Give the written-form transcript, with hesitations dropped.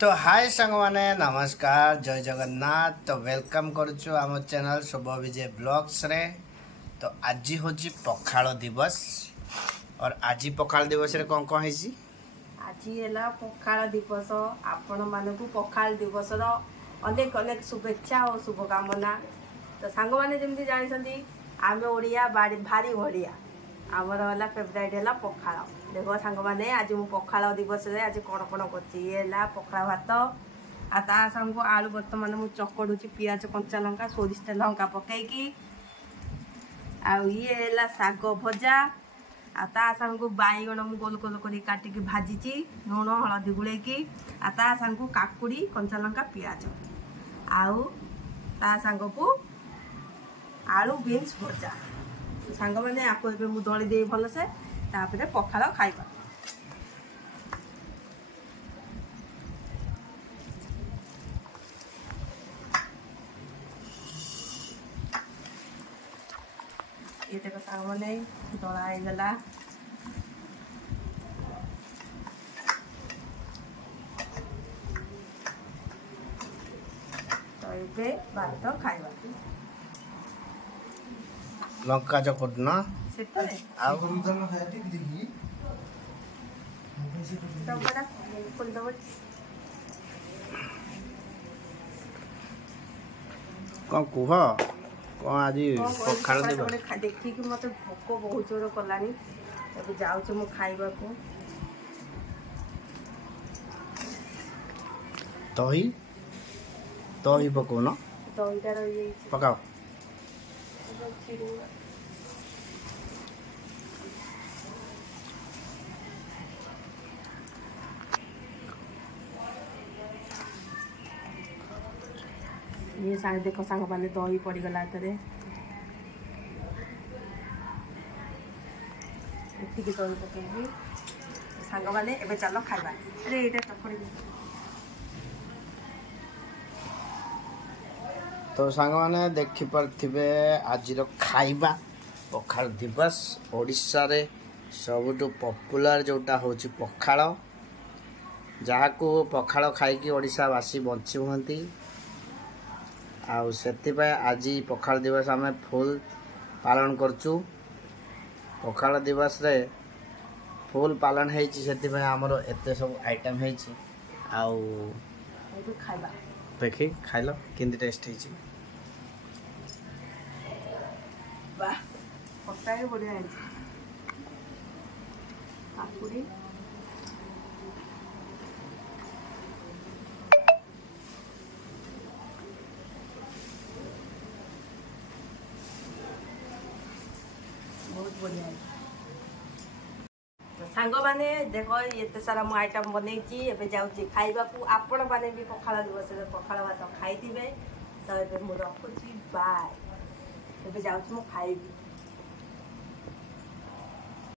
तो हाय संग माने नमस्कार जय जगन्नाथ। तो वेलकम करुचु आम चैनल शुभ विजय ब्लॉग्स रे। तो आज हूँ पखाल दिवस और आज पखाल दिवस रे कौन कौन है आज है पखाल दिवस। आपण मानक पखाल दिवस अनेक अनेक शुभेच्छा और शुभकामना। तो सांग मैंने जमी जानते आम ओडिया भारी बढ़िया आमर है फेवरेट है पखाल। देखो सांग मैंने आज मु पखाल दिवस रे आज कौन कौन कर पखाल भात आ सांग आलू बर्तमान मुझे चकड़ुची पियाज कंचा लंका सोरिष तेल लंका पकईकी आए शाग भजा आ सांग बैगण मु गोल गोल कर काटिकी भाजी लुण हलदी गुलेकी आ सांग काकुड़ी कंचा लंका पियाज आउ ता सांग को आलू बीन्स भजा। सांग मैंने आपको मुझे दली दे भलसे तापर पखाल खाइबा। ये देख सांग मैंने दला होगला तो ये भात खाइबा लंका चकट ना कौन कुह कौन आज पखाल देखिए मत भोक बहुत जोर कलानी अब जाऊँ मु खाइबा को दही दही पकाऊ न दहीटा रही पकाओ ये सांग देख सांग मैंने दही पड़गला एतरे दही पकईबी सांग मैंने एवं चल खाइबा। अरे ये चकड़ी तो सांग मैंने देखिपे आज खाइबा पखाल दिवस ओडिशा रे सबुठु पॉपुलर जोटा होची पखाल जहाँ को पखाल खाइकी ओडिशावासी बंची हुंती आउ सेतिपाई आज पखाल दिवस आम फुल पालन करचु। पखाल दिवस रे फुल पालन होती से आमर एत सब आइटम होती आउ देखी खाइल किंती टेस्ट है बढ़िया काकुड़ी बहुत बढ़िया तो सांग मैंने देख ये सारा मु आइटम बनई जाऊँगी खाइबा को आपण मैंने भी पखाल दिवस पखाल भात खाई तो ये मुझे रखुची बाय जाऊँ मु खाइबी।